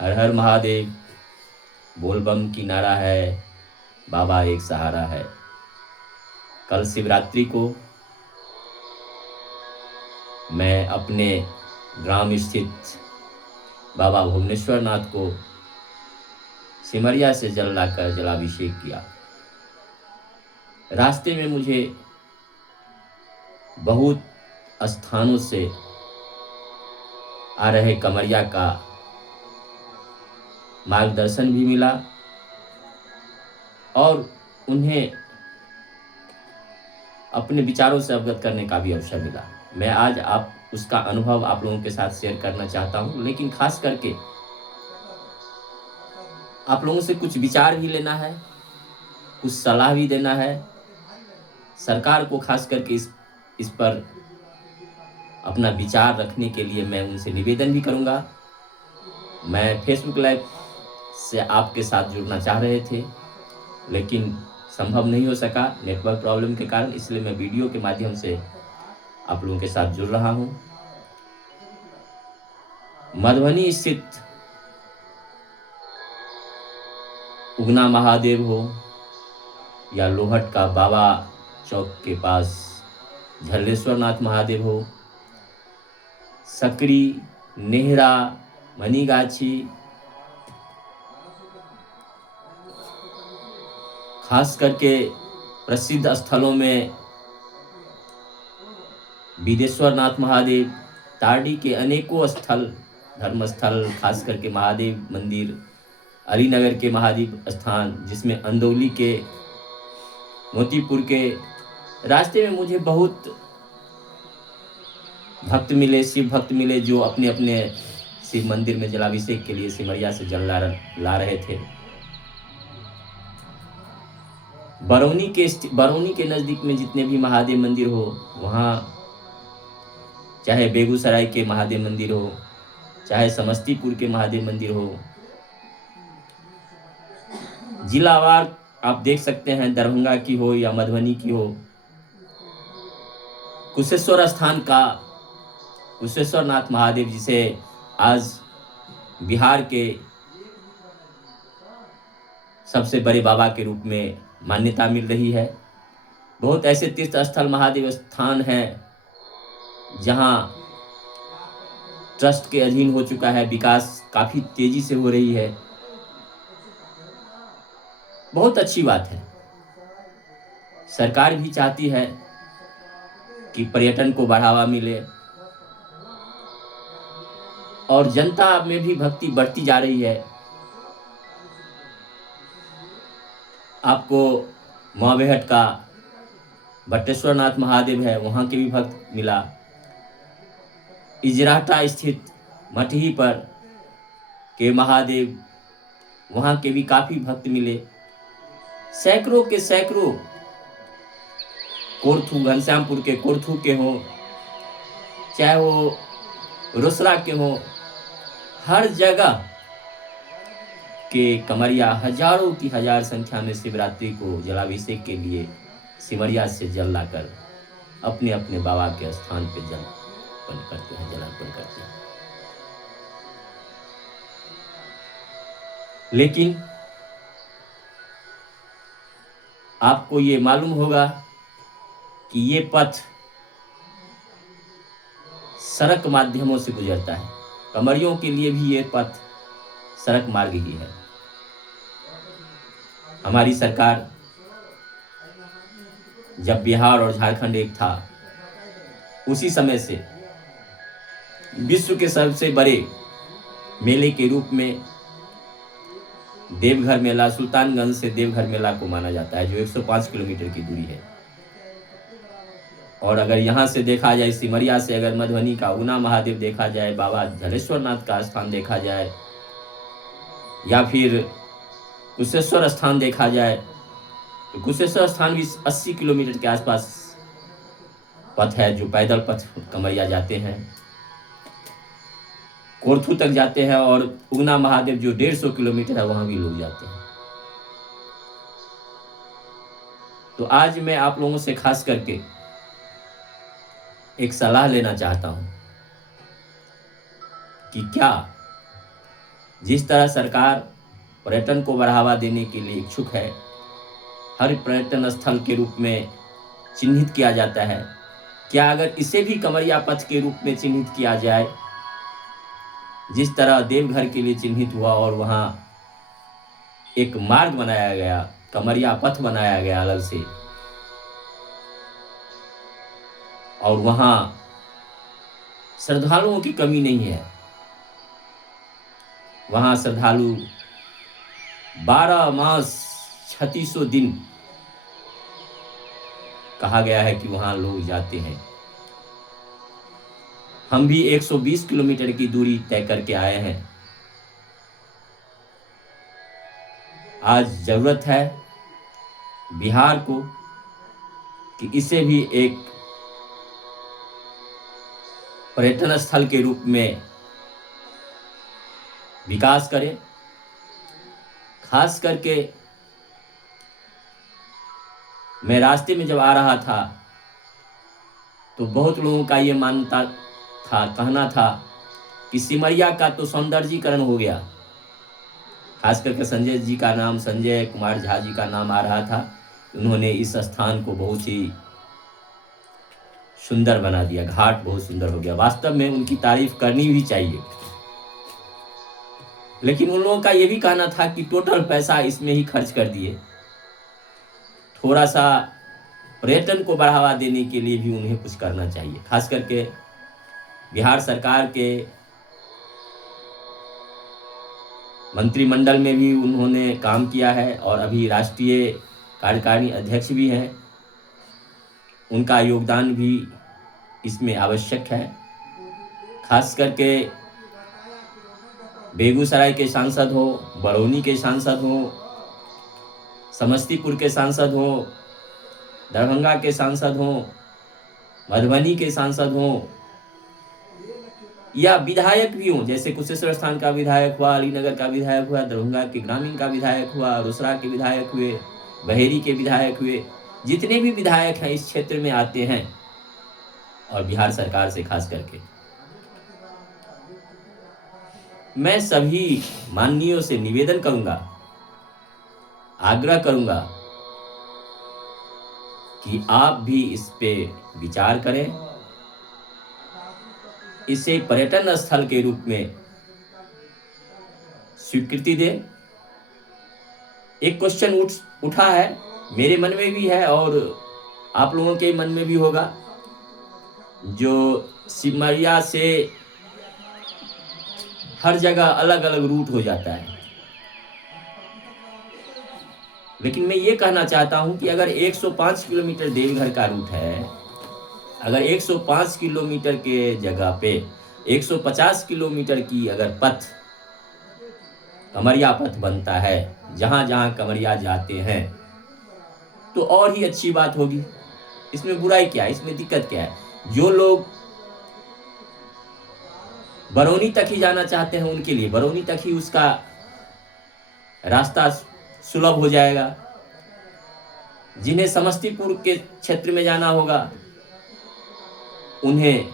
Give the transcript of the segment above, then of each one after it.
हर हर महादेव, बोलबम की नारा है, बाबा एक सहारा है। कल शिवरात्रि को मैं अपने ग्राम स्थित बाबा भुवनेश्वर नाथ को सिमरिया से जल लाकर जलाभिषेक किया। रास्ते में मुझे बहुत स्थानों से आ रहे कमरिया का मार्गदर्शन भी मिला और उन्हें अपने विचारों से अवगत करने का भी अवसर मिला। मैं आज उसका अनुभव आप लोगों के साथ शेयर करना चाहता हूं, लेकिन खास करके आप लोगों से कुछ विचार भी लेना है, कुछ सलाह भी देना है। सरकार को खास करके इस पर अपना विचार रखने के लिए मैं उनसे निवेदन भी करूंगा। मैं फेसबुक लाइव से आपके साथ जुड़ना चाह रहे थे, लेकिन संभव नहीं हो सका नेटवर्क प्रॉब्लम के कारण, इसलिए मैं वीडियो के माध्यम से आप लोगों के साथ जुड़ रहा हूं। मधुबनी स्थित उगना महादेव हो या लोहट का बाबा चौक के पास झल्लेश्वर नाथ महादेव हो, सकरी, नेहरा, मनीगाछी, खास करके प्रसिद्ध स्थलों में बिदेश्वर नाथ महादेव, तारडी के अनेकों स्थल, धर्मस्थल, खास करके महादेव मंदिर, अलीनगर के महादेव स्थान, जिसमें अंदौली के, मोतीपुर के रास्ते में मुझे बहुत भक्त मिले, शिव भक्त मिले, जो अपने अपने शिव मंदिर में जलाभिषेक के लिए सिमरिया से जल ला रहे थे। बरौनी के नज़दीक में जितने भी महादेव मंदिर हो, वहाँ चाहे बेगूसराय के महादेव मंदिर हो, चाहे समस्तीपुर के महादेव मंदिर हो, जिलावार आप देख सकते हैं, दरभंगा की हो या मधुबनी की हो, कुशेश्वर स्थान का कुशेश्वर नाथ महादेव, जिसे आज बिहार के सबसे बड़े बाबा के रूप में मान्यता मिल रही है। बहुत ऐसे तीर्थ स्थल, महादेव स्थान हैं जहां ट्रस्ट के अधीन हो चुका है, विकास काफी तेजी से हो रही है। बहुत अच्छी बात है। सरकार भी चाहती है कि पर्यटन को बढ़ावा मिले और जनता में भी भक्ति बढ़ती जा रही है। आपको मावेहट का बटेश्वर नाथ महादेव है, वहाँ के भी भक्त मिला। इजराटा स्थित मटही पर के महादेव, वहाँ के भी काफी भक्त मिले। सैकड़ों के सैकड़ों, कोरथू, घनश्यामपुर के कोरथू के हों, चाहे वो रोसड़ा के हों, हर जगह के कमरिया हजारों की हजार संख्या में शिवरात्रि को जलाभिषेक के लिए सिमरिया से जल लाकर अपने अपने बाबा के स्थान पे जलार्पण करते हैं। लेकिन आपको ये मालूम होगा कि ये पथ सड़क माध्यमों से गुजरता है। कमरियों के लिए भी ये पथ सड़क मार्ग ही है। हमारी सरकार जब बिहार और झारखंड एक था, उसी समय से विश्व के सबसे बड़े मेले के रूप में देवघर मेला, सुल्तानगंज से देवघर मेला को माना जाता है, जो 105 किलोमीटर की दूरी है। और अगर यहाँ से देखा जाए, सिमरिया से अगर मधुबनी का उगना महादेव देखा जाए, बाबा झलेश्वर नाथ का स्थान देखा जाए, या फिर कुशेश्वर स्थान देखा जाए, तो कुशेश्वर स्थान भी 80 किलोमीटर के आसपास पथ है, जो पैदल पथ कमरिया जाते हैं, कोरथू तक जाते हैं, और उगना महादेव जो 150 किलोमीटर है, वहां भी लोग जाते हैं। तो आज मैं आप लोगों से खास करके एक सलाह लेना चाहता हूं कि क्या जिस तरह सरकार पर्यटन को बढ़ावा देने के लिए इच्छुक है, हर पर्यटन स्थल के रूप में चिन्हित किया जाता है, क्या अगर इसे भी कमरिया पथ के रूप में चिन्हित किया जाए, जिस तरह देवघर के लिए चिन्हित हुआ और वहाँ एक मार्ग बनाया गया, कमरिया पथ बनाया गया अलग से, और वहाँ श्रद्धालुओं की कमी नहीं है। वहाँ श्रद्धालु 12 मास 3600 दिन कहा गया है कि वहाँ लोग जाते हैं। हम भी 120 किलोमीटर की दूरी तय करके आए हैं। आज जरूरत है बिहार को कि इसे भी एक पर्यटन स्थल के रूप में विकास करे। खास करके मैं रास्ते में जब आ रहा था तो बहुत लोगों का ये मानता था, कहना था कि सिमरिया का तो सौंदर्यीकरण हो गया। खास करके संजय कुमार झा जी का नाम आ रहा था। उन्होंने इस स्थान को बहुत ही सुंदर बना दिया, घाट बहुत सुंदर हो गया। वास्तव में उनकी तारीफ करनी भी चाहिए। लेकिन उन लोगों का ये भी कहना था कि टोटल पैसा इसमें ही खर्च कर दिए। थोड़ा सा पर्यटन को बढ़ावा देने के लिए भी उन्हें कुछ करना चाहिए। खास करके बिहार सरकार के मंत्रिमंडल में भी उन्होंने काम किया है और अभी राष्ट्रीय कार्यकारिणी अध्यक्ष भी हैं। उनका योगदान भी इसमें आवश्यक है। खास करके बेगूसराय के सांसद हो, बरौनी के सांसद हो, समस्तीपुर के सांसद हो, दरभंगा के सांसद हो, मधुबनी के सांसद हो, या विधायक भी हों, जैसे कुशेश्वर स्थान का विधायक हुआ, अलीनगर का विधायक हुआ, दरभंगा के ग्रामीण का विधायक हुआ, रोसड़ा के विधायक हुए, बहेरी के विधायक हुए, जितने भी विधायक हैं इस क्षेत्र में आते हैं, और बिहार सरकार से खास करके मैं सभी माननीयों से निवेदन करूंगा, आग्रह करूंगा कि आप भी इस पे विचार करें, इसे पर्यटन स्थल के रूप में स्वीकृति दें। एक क्वेश्चन उठा है, मेरे मन में भी है और आप लोगों के मन में भी होगा, जो सिमरिया से हर जगह अलग अलग रूट हो जाता है। लेकिन मैं ये कहना चाहता हूं कि अगर 105 किलोमीटर देवघर का रूट है, अगर 105 किलोमीटर के जगह पे 150 किलोमीटर की अगर पथ कमरिया पथ बनता है, जहां जहां कमरिया जाते हैं, तो और ही अच्छी बात होगी। इसमें बुराई क्या है, इसमें दिक्कत क्या है? जो लोग बरौनी तक ही जाना चाहते हैं उनके लिए बरौनी तक ही उसका रास्ता सुलभ हो जाएगा। जिन्हें समस्तीपुर के क्षेत्र में जाना होगा उन्हें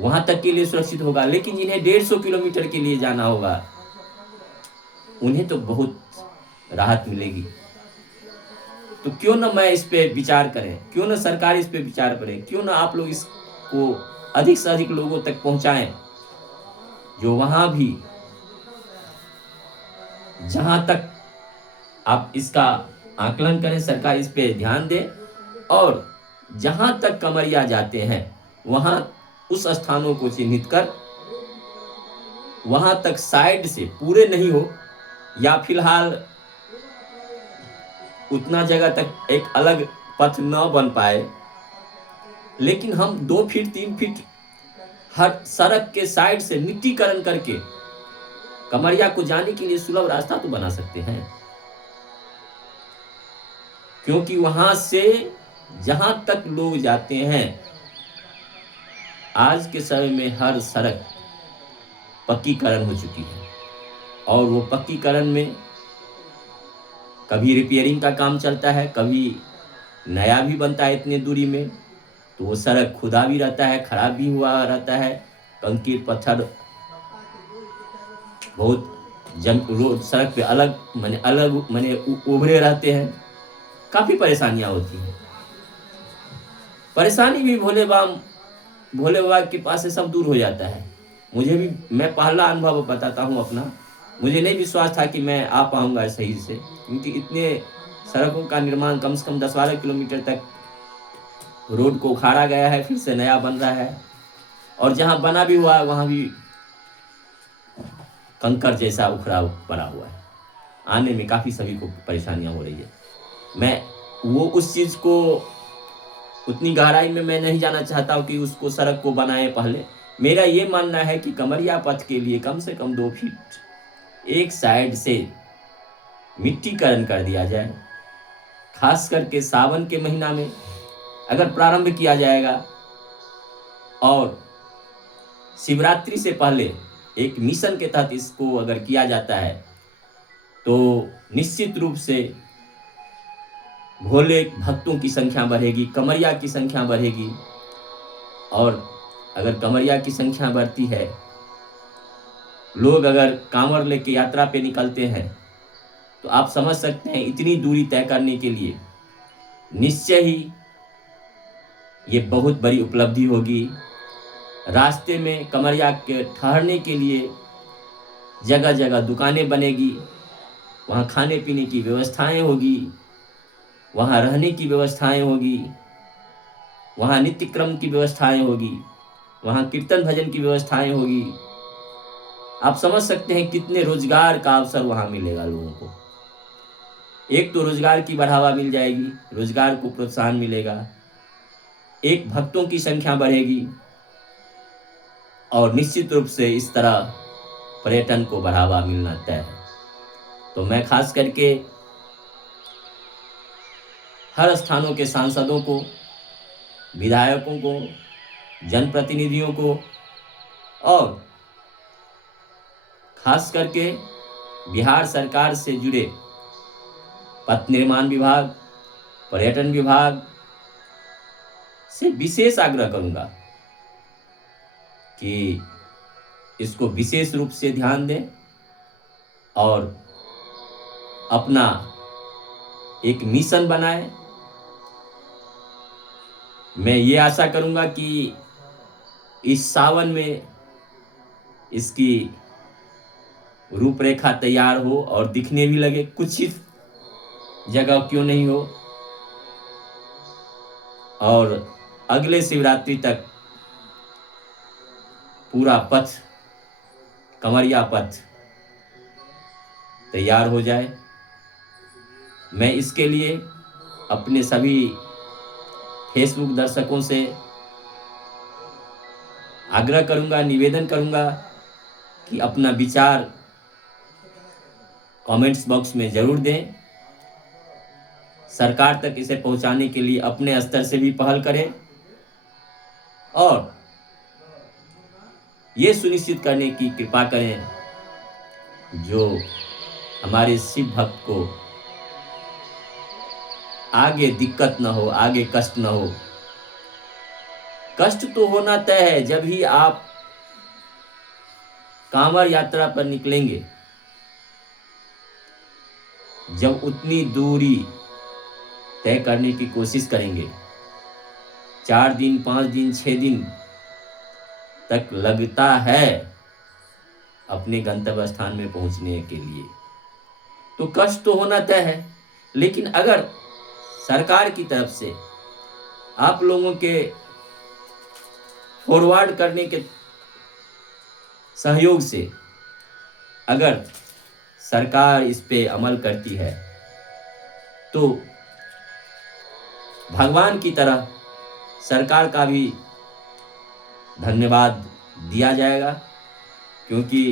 वहां तक के लिए सुरक्षित होगा। लेकिन जिन्हें 150 किलोमीटर के लिए जाना होगा उन्हें तो बहुत राहत मिलेगी। तो क्यों ना मैं इस पे विचार करें, क्यों ना सरकार इस पे विचार करें, क्यों ना आप लोग इसको अधिक से अधिक लोगों तक पहुंचाएं, जो वहां भी जहां तक आप इसका आकलन करें, सरकार इस पे ध्यान दे, और जहां तक कमरिया जाते हैं वहां उस स्थानों को चिन्हित कर वहां तक साइड से पूरे नहीं हो, या फिलहाल उतना जगह तक एक अलग पथ न बन पाए, लेकिन हम 2 फीट 3 फीट हर सड़क के साइड से मिट्टीकरण करके कमरिया को जाने के लिए सुलभ रास्ता तो बना सकते हैं। क्योंकि वहां से जहां तक लोग जाते हैं, आज के समय में हर सड़क पक्कीकरण हो चुकी है, और वो पक्कीकरण में कभी रिपेयरिंग का काम चलता है, कभी नया भी बनता है इतने दूरी में, तो वो सड़क खुदा भी रहता है, खराब भी हुआ रहता है, कंक्रीट पत्थर बहुत रोड सड़क पे अलग माने उभरे रहते हैं, काफ़ी परेशानियाँ होती हैं। परेशानी भी भोले बाबा के पास से सब दूर हो जाता है। मुझे भी, मैं पहला अनुभव बताता हूँ अपना। मुझे नहीं विश्वास था कि मैं आ पाऊँगा सही से, क्योंकि इतने सड़कों का निर्माण कम से कम 10-12 किलोमीटर तक रोड को उखाड़ा गया है, फिर से नया बन रहा है, और जहाँ बना भी हुआ है वहाँ भी कंकर जैसा उखड़ा पड़ा हुआ है। आने में काफ़ी सभी को परेशानियाँ हो रही है। मैं वो उस चीज़ को उतनी गहराई में मैं नहीं जाना चाहता हूँ कि उसको सड़क को बनाए पहले। मेरा ये मानना है कि कमरिया पथ के लिए कम से कम 2 फीट एक साइड से मिट्टीकरण कर दिया जाए। खास करके सावन के महीना में अगर प्रारंभ किया जाएगा और शिवरात्रि से पहले एक मिशन के तहत इसको अगर किया जाता है, तो निश्चित रूप से भोले भक्तों की संख्या बढ़ेगी, कमरिया की संख्या बढ़ेगी। और अगर कमरिया की संख्या बढ़ती है, लोग अगर कांवड़ लेके यात्रा पे निकलते हैं, तो आप समझ सकते हैं इतनी दूरी तय करने के लिए निश्चय ही ये बहुत बड़ी उपलब्धि होगी। रास्ते में कमरिया के ठहरने के लिए जगह-जगह दुकानें बनेगी, वहाँ खाने-पीने की व्यवस्थाएँ होगी, वहाँ रहने की व्यवस्थाएँ होगी, वहाँ नित्य क्रम की व्यवस्थाएँ होगी, वहाँ कीर्तन भजन की व्यवस्थाएँ होगी। आप समझ सकते हैं कितने रोज़गार का अवसर वहाँ मिलेगा लोगों को। एक तो रोज़गार की बढ़ावा मिल जाएगी, रोज़गार को प्रोत्साहन मिलेगा, एक भक्तों की संख्या बढ़ेगी, और निश्चित रूप से इस तरह पर्यटन को बढ़ावा मिलना तय है। तो मैं खास करके हर स्थानों के सांसदों को, विधायकों को, जनप्रतिनिधियों को, और खास करके बिहार सरकार से जुड़े पथ निर्माण विभाग, पर्यटन विभाग से विशेष आग्रह करूंगा कि इसको विशेष रूप से ध्यान दें और अपना एक मिशन बनाएं। मैं ये आशा करूंगा कि इस सावन में इसकी रूपरेखा तैयार हो और दिखने भी लगे, कुछ ही जगह क्यों नहीं हो, और अगले शिवरात्रि तक पूरा पथ, कमरिया पथ तैयार हो जाए। मैं इसके लिए अपने सभी फेसबुक दर्शकों से आग्रह करूंगा, निवेदन करूंगा कि अपना विचार कमेंट्स बॉक्स में ज़रूर दें। सरकार तक इसे पहुंचाने के लिए अपने स्तर से भी पहल करें, और ये सुनिश्चित करने की कृपा करें जो हमारे शिव भक्त को आगे दिक्कत न हो, आगे कष्ट न हो। कष्ट तो होना तय है जब ही आप कांवड़ यात्रा पर निकलेंगे, जब उतनी दूरी तय करने की कोशिश करेंगे, 4 दिन, 5 दिन, 6 दिन तक लगता है अपने गंतव्य स्थान में पहुंचने के लिए, तो कष्ट तो होना तय है। लेकिन अगर सरकार की तरफ से आप लोगों के फॉरवर्ड करने के सहयोग से अगर सरकार इस पे अमल करती है, तो भगवान की तरह सरकार का भी धन्यवाद दिया जाएगा, क्योंकि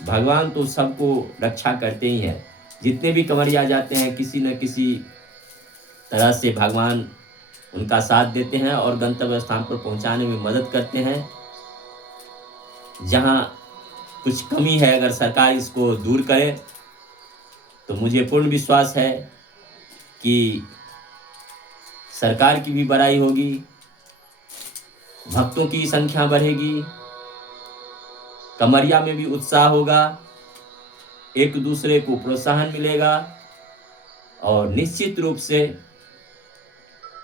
भगवान तो सबको रक्षा करते ही हैं। जितने भी कंवरिया जाते हैं, किसी न किसी तरह से भगवान उनका साथ देते हैं और गंतव्य स्थान पर पहुंचाने में मदद करते हैं। जहां कुछ कमी है, अगर सरकार इसको दूर करे, तो मुझे पूर्ण विश्वास है कि सरकार की भी बड़ाई होगी, भक्तों की संख्या बढ़ेगी, कमरिया में भी उत्साह होगा, एक दूसरे को प्रोत्साहन मिलेगा और निश्चित रूप से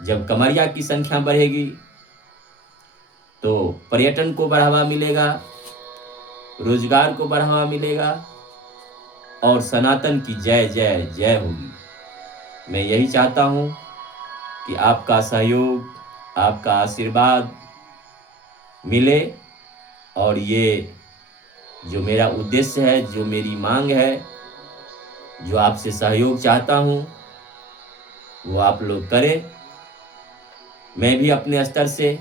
जब कमरिया की संख्या बढ़ेगी तो पर्यटन को बढ़ावा मिलेगा, रोजगार को बढ़ावा मिलेगा और सनातन की जय जय जय होगी। मैं यही चाहता हूँ कि आपका सहयोग, आपका आशीर्वाद मिले और ये जो मेरा उद्देश्य है, जो मेरी मांग है, जो आपसे सहयोग चाहता हूँ, वो आप लोग करें। मैं भी अपने स्तर से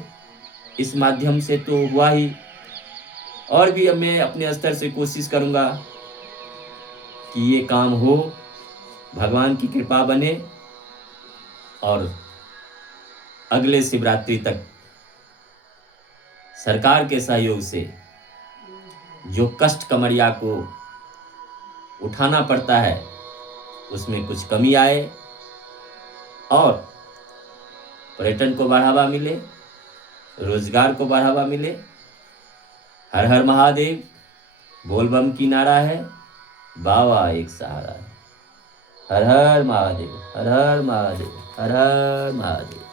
इस माध्यम से तो हुआ ही, और भी अब मैं अपने स्तर से कोशिश करूँगा कि ये काम हो, भगवान की कृपा बने और अगले शिवरात्रि तक सरकार के सहयोग से जो कष्ट कमरिया को उठाना पड़ता है उसमें कुछ कमी आए और पर्यटन को बढ़ावा मिले, रोजगार को बढ़ावा मिले। हर हर महादेव, बोल बम की नारा है, बाबा एक सहारा है। हर हर महादेव, हर हर महादेव, हर हर महादेव।